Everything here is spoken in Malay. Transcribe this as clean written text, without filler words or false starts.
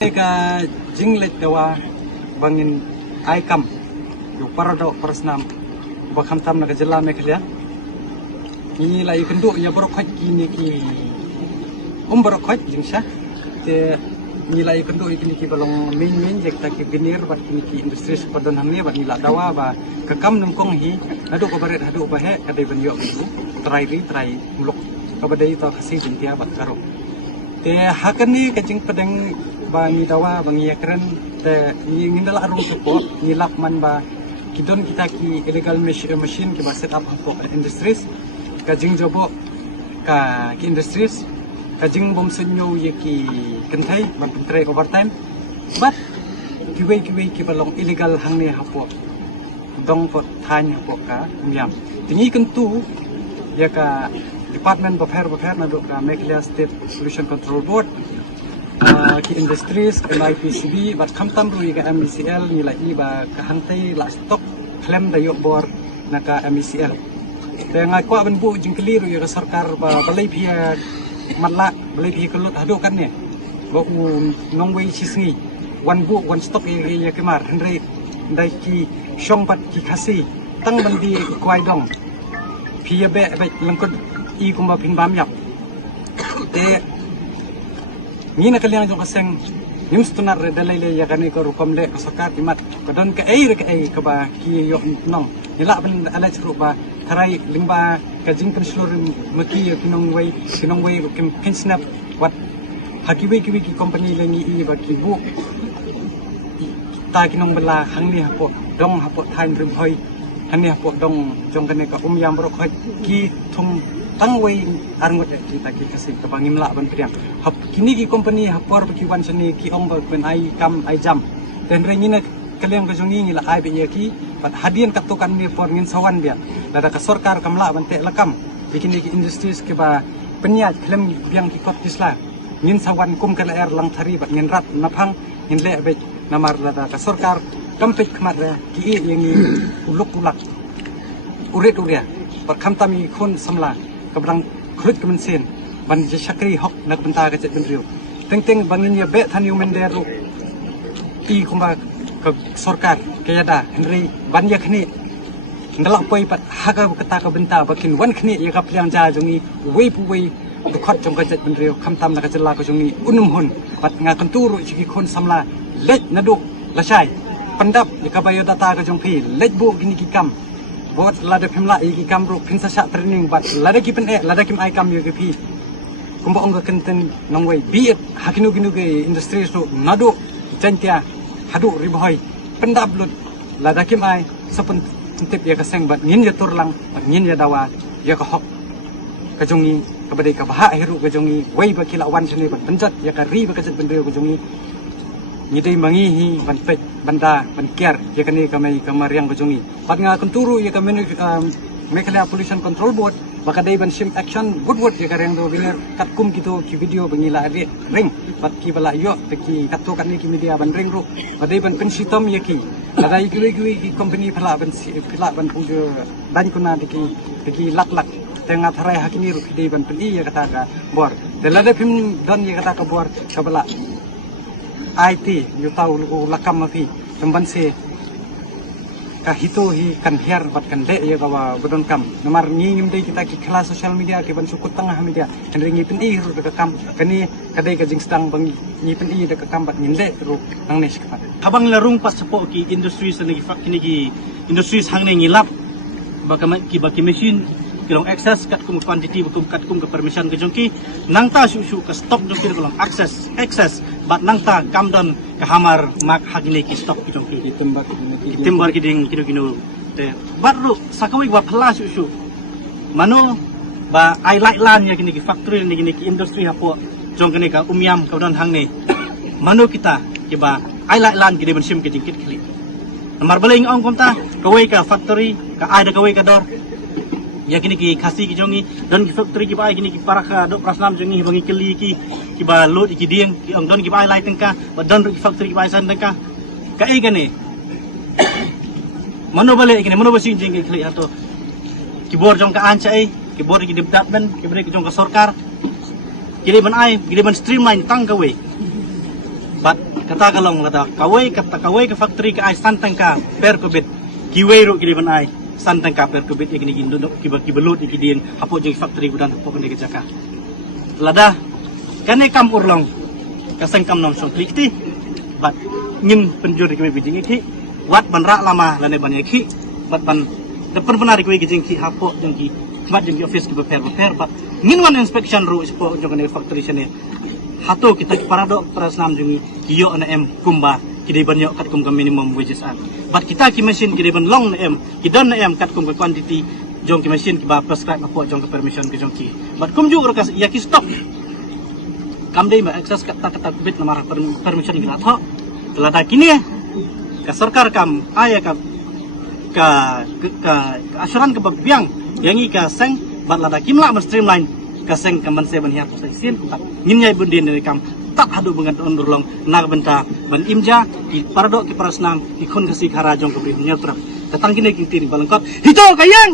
Ka jinglet dawa bangin aikam yo parado persnam bakam tam naga jela mekhlia ni la ikundu ya borokhat kini ki borokhat jingsa te ni la ikundu ikini ki balong min jekta ki binir bat kini ki industri sepadan hamni bat ni la dawa ba kakam nungkong hi nadu ko baret hadu bahe kadai ban yo trai muluk kabadai to khasi jintia bat karo te hakani kajing pedeng ba ni dawa bang ya keren te ni ngindala arung supo ni lakman ba kidon kita ki illegal machine ki ba set up untuk industries ka jing jobo ka ki industries ka jing bom sunyo ye ki kentai ban pentre overtime but kiwe ki balong illegal hang ne hapo dong pot than hapo ka myam tingi kentu ya ka department of hair na do ka Meghalaya State Pollution Control Board ki industries ka IPCB bat kamtam ru ka MECL nila iba ka hangtai la stok claim da yo bor na ka MECL te ngai ko ban bu jing keliru ya sarkar ba balai phia matla balai phia kelut hadu kan ne ba u nongwei chisngi one bu one stock ya kemar hendrai dai ki shong pat ki khasi tang bandi kwai dong phia be langkod i kumba phin bam yak te ni na kalian jong kaseng nims tunar dalai le ya kani ko rukom le sakar imat kadon ka ai ka ba ki yo nong nila ban ala chru ba tharai lingba ka jing kun slur maki yo kinong wei kim pin snap wat hakiwi ki company le ni i ba ki bu ta kinong bala hangni hapo dong hapo thain rim hoi hangni hapo dong jong kane ka yam ro khoi ki thum tangway arngot kita ki kasih kabangim la ban priang hap kini ki company hapor ki wan sani ki ong ben ai kam ai jam ten rengina kalian ko jungi ngila ai be ki pat hadian katukan ni por ngin sawan dia lada ka sarkar kamla ban te lakam bikini ki industries ke ba penyat klem biang ki kot isla ngin sawan kum kala er lang thari bat ngin rat naphang ngin le be namar lada ka sarkar kampik khmat ki yang ni uluk urit uria pat khamtami khon samla kabrang khulit kemensen ban je sakri hok nak benta ka jet benriu teng bangin ya be than yu menderu i kumba ka sarkar kayada henry ban ya khni ndala poi pat haga kata ka benta bakin wan khni ya ka plyang ja jungi wei pu wei dukhot jong ka jet benriu khamtam na ka jela ka jungi unum hun pat nga kanturu chiki khon samla lej nadu lasai pandap ya ka bayo data ka jong phi lej bu gini ki kam bot lada pemla iki kamro pinsa syak training bat lada kipen lada kim ai kam yo ke pi kumba ong kenten nongwei bi hakinu ginu ge industry so nado jantia hadu ribhoi pendab lut lada kim ai sapen tip ya kaseng bat ngin ya turlang bat ngin ya dawa ya ka hok ka jongi ka badai ka baha heru ka jongi wei ba kila wan sene bat penjat ya ka ri ba ka jet bendeu ka jongi nyidai mangi hi ban pet banda ban kiar ya kani kamai kamariang bajungi pat nga kunturu ya kamenu Meghalaya Pollution Control Board baka dai ban sim action good ya kareng do biner katkum kito ki video bangila ring pat ki bala yo te ki katto kan ki media ban ring ru badai ban pensitom ya ki ladai ki company phala ban pujo dan kuna de ki lak tengah tharai hakini ru ki ban peli ya kata ka bor delada pim don ya kata ka bor kabala IT yu tahu lu lakam mafi temban se ka hito hi kan her bat kan de ya kawa bodon kam nomor ngim de kita ki kelas sosial media ki ban sukut tengah media kan ringi pen i ru de kam kani kadai ka jing stang bang ni pen i de kam bat nginde ru nang nes kapat habang larung pas sepo ki industries na kini ki industries hang ne ngilap baki machine kilong access kat kum quantity bakum kat kum ke permission ke jongki nangta su ke stop jongki kilong access bat nangta kamdon ke hamar mak hagine ki stop ki jongki timbar ki ding kino te bat ru sakawi ba phla su mano ba ai light lan ya kini ki factory ni kini ki industry hapo jong kini ka umyam kaudon hang ne mano kita ki ba ai light lan ki de bensim ki jingkit kli namar baling ong komta kawai ka factory ka ai da kawai ka dor ya kini ki khasi ki jongi dan ki factory ki bai kini ki paraka do prasnam jongi bangi keli ki ba load ki dieng ki ong don ki bai lai tengka ba don ki factory ki bai san tengka ka e gane mano bale kini mano basing jing ki kli ato ki bor jong ka ancha ai ki bor ki department ki bor ki jong ka sarkar kini ban ai kini ban streamline tang ka we but kata kalong lada kawai ke factory ke ai santang ka per kubit kiwei ro kili ban ai santang ka per kubit igni gindo kibelut ikidin hapo jeng factory gudan hapo kene jaka lada kane kam urlong kaseng kam nom song klikti bat ngin penjur kwe bijing iki wat ban ra lama lane ban iki bat ban depan benar kwe gijing ki hapo jeng ki mat jeng ki office ki beper bat ngin wan inspection ro ispo jong kene factory sene hato kita paradok prasnam jungi kiyo na em kumba kide ban yok kat kum ka minimum wages an bat kita ki machine kide ban long na em kidon na em kat kum ka quantity jong ki machine ki ba prescribe apo jong ka permission ki jong ki bat kum ju rokas ya ki stop kam dei ma access kat kata bit na marah permission ki ratho telada kini ka sarkar kam aya ka asuran ke biang yang i ka seng bat lada kimla men streamline kaseng kaman seban hiap sai sin tak nginyai bundin dari kam tak hadu bengan ondurlong nak benta ban imja di paradok ki parasnam ki kon kasi karajong ke bri nyatra datang kini kintin balengkot hito kayang